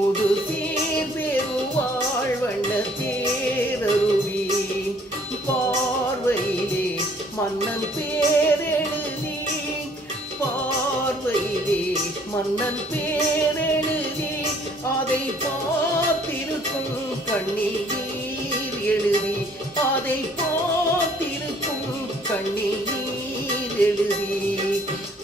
புது சீர் பெருவாழ்வண்ண தேரருவி பார்வையிலே மன்னன் பேரெழுதி பார்வையிலே மன்னன் பேரெழுதி அதை பார்த்திருக்கும் கண்ணீர் எழுதி அதை பார்த்திருக்கும் கண்ணீர் எழுதி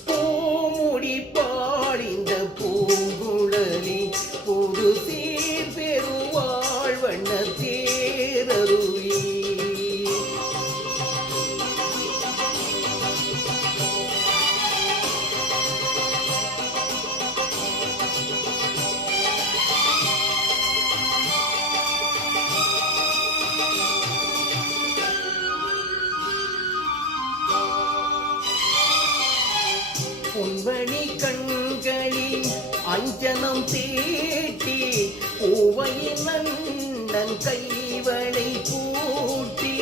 பூமுடி பாடிந்த பூங்குழலி புது சீர் பெருவாழ்வண்ண தேரருவி பொன்வழி கண்களில் அஞ்சனம் தீட்டி பூவையின் நன்னன் கைவளை பூட்டி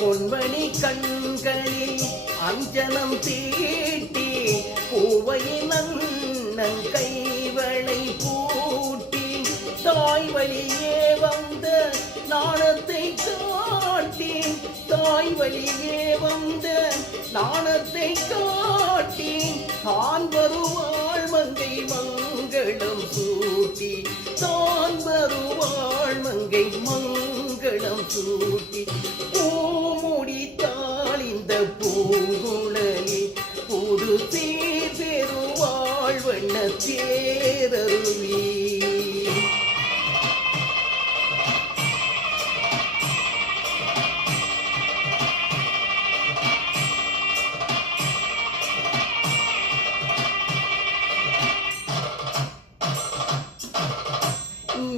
பொன்வழி கண்களில் அஞ்சனம் தீட்டி பூவையின் நன்னன் கைவளை பூட்டி தாய் வழியே வந்த நாணத்தை காட்டி தாய் வழியே வந்த நாணத்தை காட்டி தான் வருவாள் மங்கை மங்களம் சூட்டி தான் வருவாள் மங்கை மங்களம் சூட்டி பூமுடி தாளிந்த பூங்குழலி புது சீர் பெருவாழ்வண்ண தேரருவி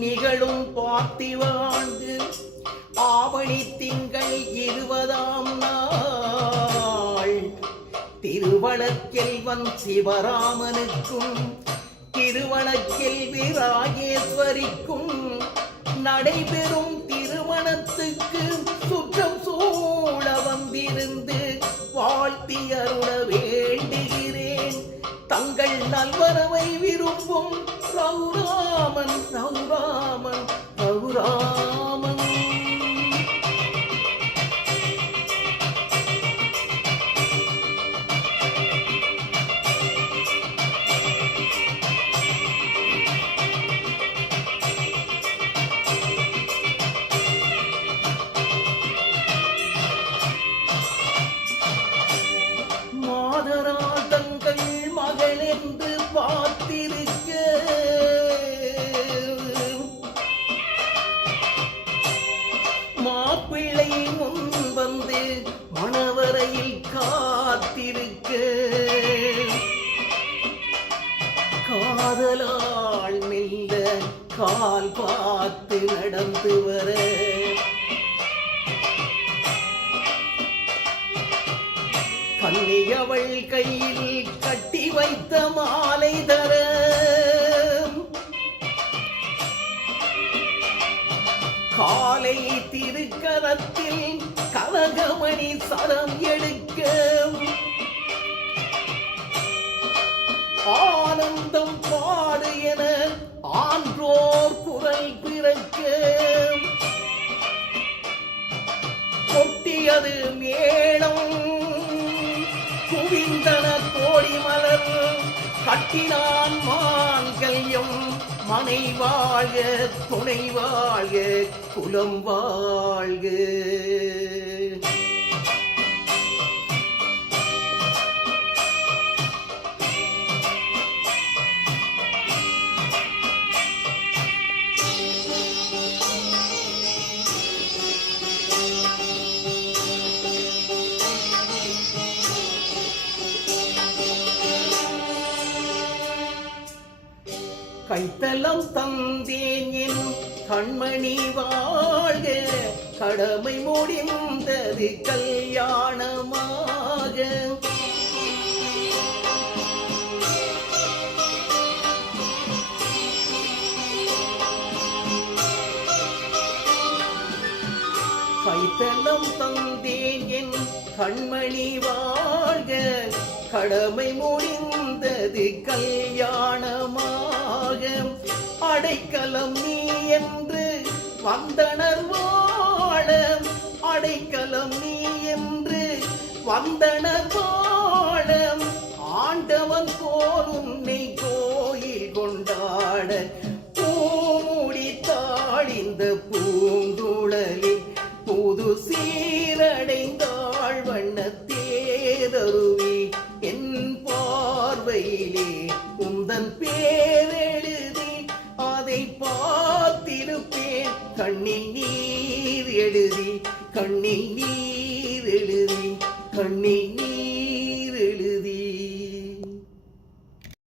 நிகழும் பார்த்திவாழ்ந்து ஆவணி திங்கள் 20ஆம் நாள் திருவளக்கெல்வன் சிவராமனுக்கும் திருவளக்கெல்வி ராஜேஸ்வரிக்கும் நடைபெறும் திருமணத்துக்கு சுற்றம் சூழ வந்திருந்து வாழ்த்தி அருள வேண்டுகிறேன் தங்கள் நல்வரவை விரும்பும் ரகுராமன் ரகுராமன் ரகுராமன் மாதரால் தங்கள் மகள் என்று பார்த்திருக்க மாப்பிள்ளை முன் வந்து மணவரையில் காத்திருக்க காதலால் மெல்ல கால் பார்த்து நடந்து வர கன்னியவள் கையில் கட்டி வைத்த மாலை தர காலை திருக்கரத்தில் கனகமணி சரம் எடுக்க ஆனந்தம் பாடு என ஆன்றோர் குரல் பிறக்க கொட்டியது மேளம் குவிந்தன கோடி மலர் கட்டினான் மாங்கல்யம் மனை வாழ்க துணை வாழ்க குலம் வாழ்க கைத்தலம் தந்தேன் என் கண்மணி வாழ்க கடமை முடிந்தது கல்யாணமாக கைத்தலம் தந்தேன் என் கண்மணி வாழ்க கடமை முடிந்தது கல்யாணமாக அட அடைக்கலம் நீ என்று வந்தனர் வாழ, அடைக்கலம் நீ என்று வந்தனர் வாழ, ஆண்டவன் போல் உன்னை கோயில் கொண்டாட, பூமுடித்தாள் இந்த பூங்குழலி, புது சீரடைந்தாள் வண்ண தேரருவி, என் பார்வையிலே உந்தன் பேரெழுதி அதை பார்த்திருப்பேன், கண்ணில் நீர் எழுதி, கண்ணில் நீர் எழுதி, கண்ணில் நீர் எழுதி.